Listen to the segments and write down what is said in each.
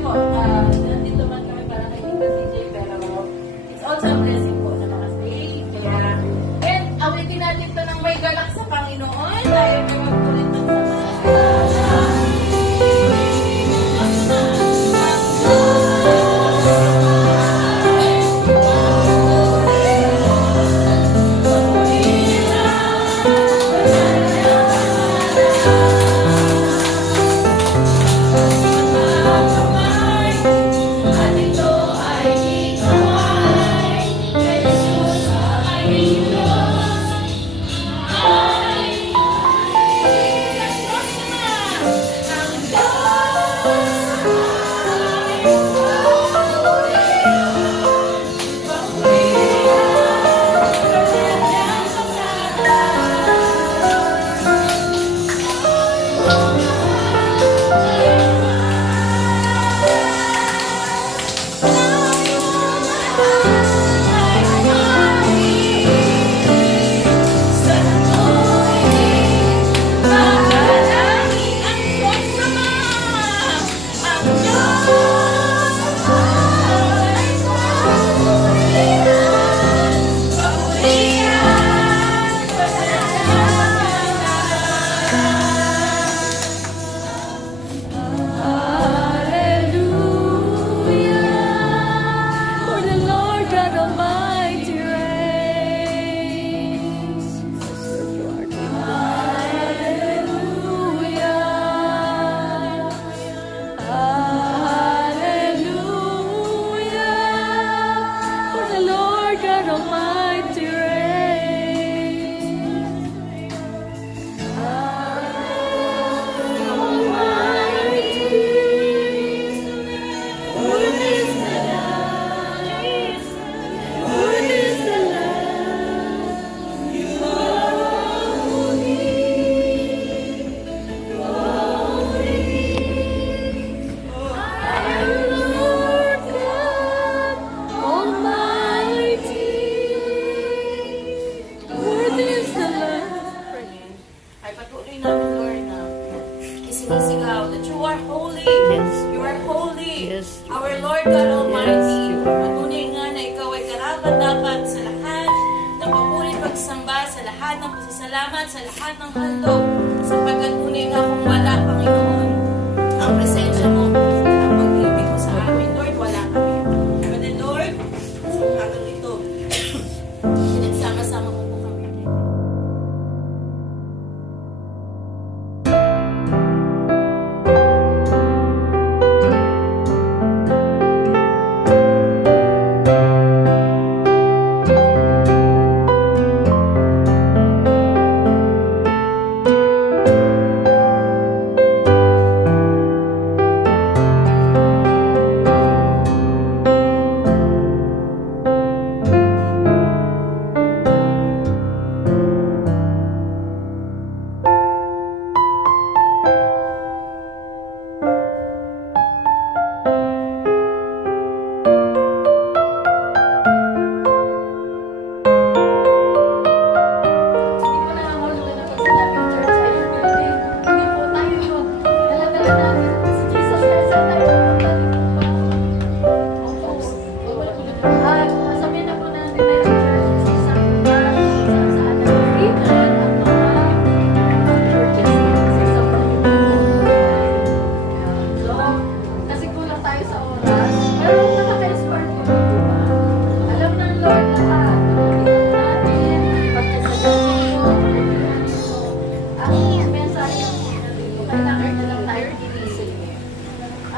po, nandito man kami para kay Tita CJ, pero it's also a blessing po na nakastay. Kaya, and awitin natin ito ng may galak sa Panginoon dahil may magpulit ng sinisigaw that you are holy. Yes. You are holy. Yes. Our Lord God Almighty. Yes, you are. Patunay nga na ikaw ay karapat-dapat sa lahat ng papuri pagsamba, sa lahat ng pasasalamat, sa lahat ng handog. Sapagkat tunay nga kung wala, Panginoon, ang presensya mo, ang pag-ibig mo sa amin, Lord, wala kami. But then, Lord, sa umagang ito, pinagsama-sama mo po kami.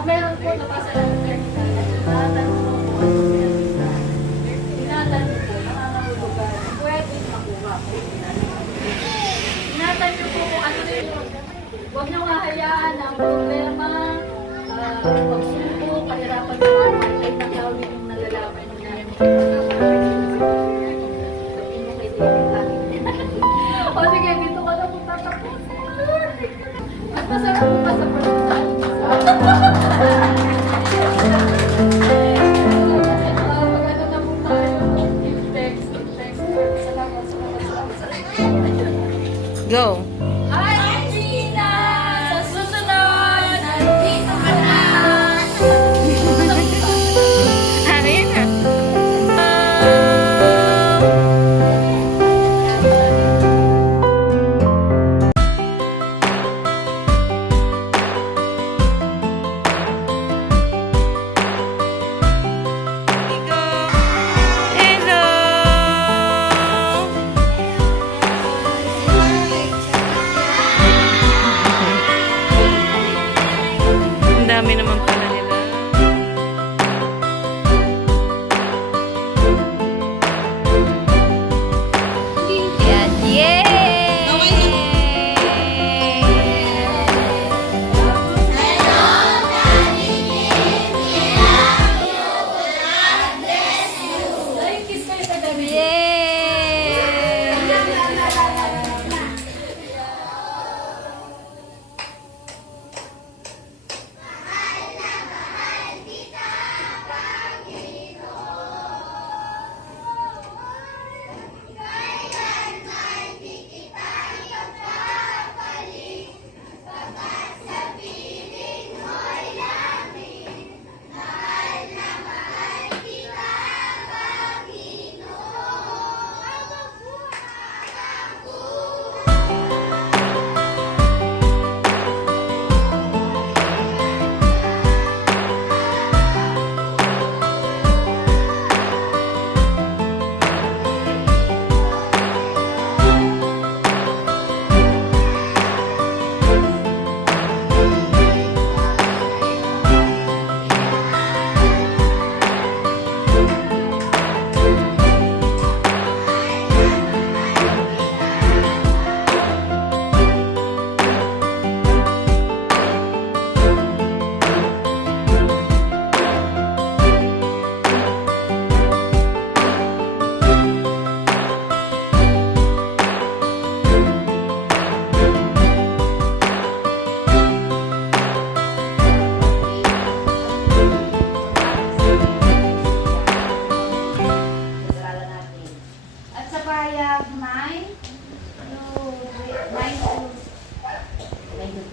Meron po nabasa lang ng tinatanong mo po ano meron na. Tinatanong po, nakakahulugan. Pwede makuha po. Tinatanong po kung ano rin yun. Huwag niyong hahayaan ang problema, pagsubok, kahirapan sa mga ay nakawin yung nalalaman nyo na o sige, dito ka na po tatapusin. At masarap po ka sa pagkakas. Mag-ano na po tayo. Text. Salamat. Go. Hi!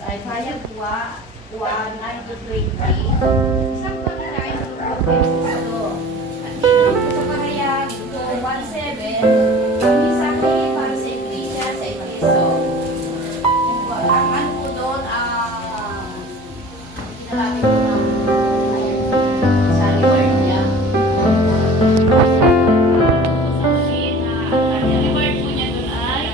Ay, bayad 1,923. Isang pagkain ng profit. So, at dito po sa Parayan, 217. Ang isa para sa iglesia, sa iglesia. Ang ano po doon, pinalapit ko ng sa reward niya. Ang reward po niya doon ay